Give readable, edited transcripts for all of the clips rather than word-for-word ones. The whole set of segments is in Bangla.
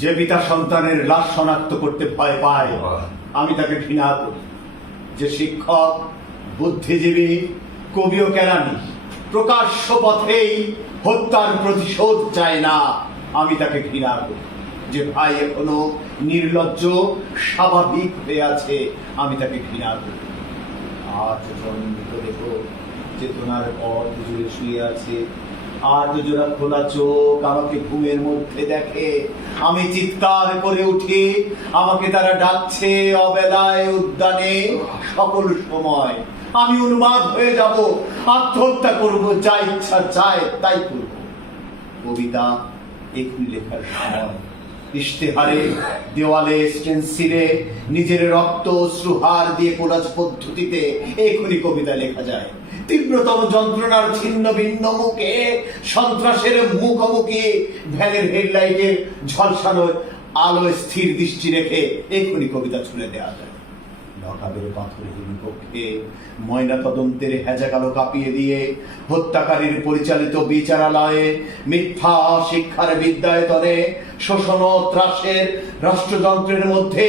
যে পিতা সন্তানের লাশ শনাক্ত করতে ভয় পায় আমি তাকে ঘৃণা করি। যে শিক্ষক, বুদ্ধিজীবী, কবি ও কেরানি প্রকাশ্য পথেই হত্যার প্রতিশোধ চায় না আমি তাকে ঘৃণা করি। যে ভাই এখনো নির্লজ্জ স্বাভাবিক হয়ে আছে আমি তাকে ঘৃণা করি। আজ জন্মিত দেহ চেতনার পথ জুড়ে শুয়ে আছে, আর জোড়া খোলা চোখ আমাকে ঘুমের মধ্যে দেখে। আমি চিৎকার করে উঠি, আমাকে তারা ডাকছে অবেলায় উদ্যানে সকল সময়। আমি উন্মাদ হয়ে যাব, আত্মহত্যা করব, যা ইচ্ছা চায় তাই করব। কবিতা এখনই লেখার সময়। ইশতেহারে, দেওয়ালে, স্টেন্সিলে নিজের রক্ত শ্রুহার দিয়ে কোলাজ পদ্ধতিতে এখনই কবিতা লেখা যায়। তীব্রতম যন্ত্রণার ছিন্ন ভিন্ন মুখে, সন্ত্রাসের মুখোমুখি, ভ্যানের হেডলাইটের ঝলসানো আলো স্থির দৃষ্টি রেখে এখনই কবিতা ছুড়ে দেওয়া যায়। লকাবের পাথরহীন কক্ষে ময়না তদন্তের হেজাকালো কাঁপিয়ে দিয়ে, হত্যাকারীর পরিচালিত বিচারালয়ে, মিথ্যা শিক্ষার বিদ্যায়তনে, শোষণ ত্রাসের রাষ্ট্রযন্ত্রের মধ্যে,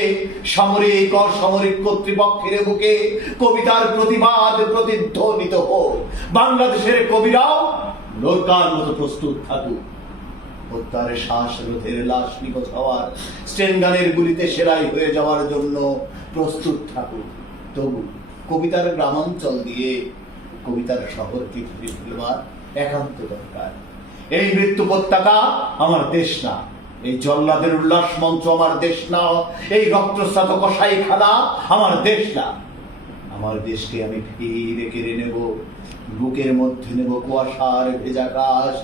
সামরিক অসামরিক কর্তৃপক্ষের বুকে কবিতার প্রতিবাদ প্রতিধ্বনিত হোক। বাংলাদেশের কবিরাও লোরকার মতো প্রস্তুত থাকুক। হত্যার শ্বাস রোধের, লাশ নিখোঁজ হওয়ার, স্টেনগানের গুলিতে সেলাই হয়ে যাওয়ার জন্য প্রস্তুত থাকুক। তবু কবিতার গ্রামাঞ্চল দিয়ে কবিতার শহরকে ঘিরে ফেলবার একান্ত দরকার। এই মৃত্যু পতাকা আমার দেশ না, এই জল্লাদের উল্লাস মঞ্চ আমার দেশ না, এই রক্তস্নাত কসাইখানা আমার দেশ না। আমার দেশকে আমি ফিরে কেড়ে নেব, বুকের মধ্যে নেব কুয়াশার ভেজা কাশ,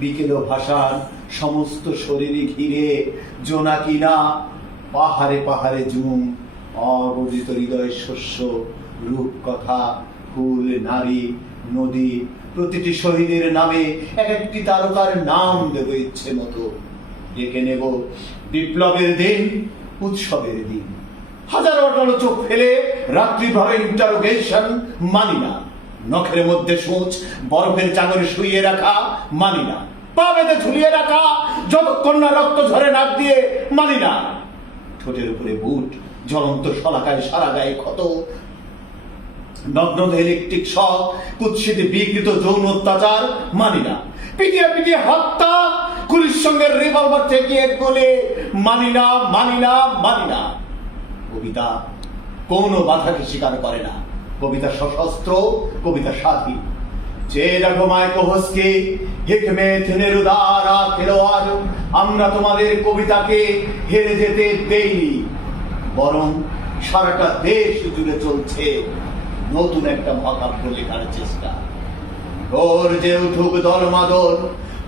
বিকেল ভাষার সমস্ত শরীরে ঘিরে জোনাকিনা, পাহাড়ে পাহাড়ে জুম, অগঠিত হৃদয় শস্য, রূপকথা, ফুল, নারী, নদী, প্রতিটি শহীদের নামে এক একটি তারকার নাম দেব ইচ্ছে মতো। ডেকে নেব বিপ্লবের দিন, উৎসবের দিন। হাজার অটল চোখ ফেলে রাত্রিভাবে ইন্টারোগেশন মানি না। নখের মধ্যে সূচ বরফের চাঙরে শুইয়ে রাখা মানি না। পা বেঁধে ঝুলিয়ে রাখা যতক্ষণ না রক্ত ঝরে নাক দিয়ে মানি না। ঠোঁটের উপরে বুট, জ্বলন্ত শলাকায় সারা গায়ে ক্ষত, নগ্ন ইলেকট্রিক শক, কুৎসিত বিকৃত যৌন অত্যাচার মানি না। পিটিয়ে পিটিয়ে হত্যা, গুলির সঙ্গে রিভলভার ঠেকিয়ে গোলে মানি না, মানি না, মানি না। কবিতা কোনো বাধাকে স্বীকার করে না। কবিতা সশস্ত্র, কবিতা স্বাধীন। যে দেখো মাইকোভস্কি, হিকমেত, নেরুদারা খেলোয়াড়, আমরা তোমাদের কবিতাকে হেরে যেতে দেইনি, বরং সারাটা দেশ জুড়ে চলছে নতুন একটা মহাকাব্য লেখার চেষ্টা। গর্জে উঠুক দলমাদল,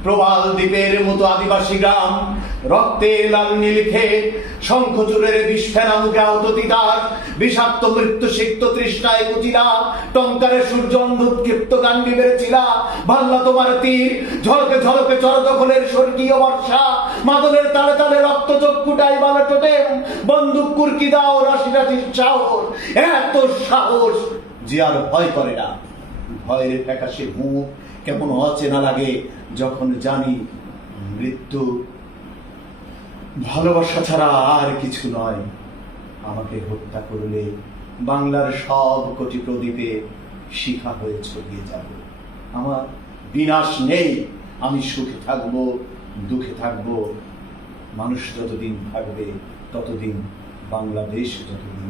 প্রবাল দ্বীপের মতো আদিবাসী গ্রাম, রক্তে লাল নীল খেত, শঙ্খচূড়ের বিষ ফেনা মুখে আহত তিতাস, বিষাক্ত মৃত্যু সিক্ত তৃষ্ণায় কুচিলা, টঙ্কারে সূর্য অনুৎক্ষিপ্ত গান্ডি বেড়েছিলা, ভাল্লা তোমার তীর, ঝলকে ঝলকে চরদখলের স্বর্গীয় বর্ষা, মাদলের তালে তালে রক্ত চক্ষুটাই বালে টোটেম, বন্দুক কুর্কি দাও রাশি রাশি সাহস, এত সাহস যে আর ভয় করে না। ভয়ের ফ্যাকাশে মুখ কেমন অচেনা লাগে যখন জানি মৃত্যু ভালোবাসা ছাড়া আর কিছু নয়। আমাকে হত্যা করলে বাংলার সব কোটি প্রদীপে শিখা হয়ে ছড়িয়ে যাবে। আমার বিনাশ নেই, আমি সুখে থাকবো, দুঃখে থাকবো। মানুষ যতদিন থাকবে ততদিন, বাংলাদেশ যতদিন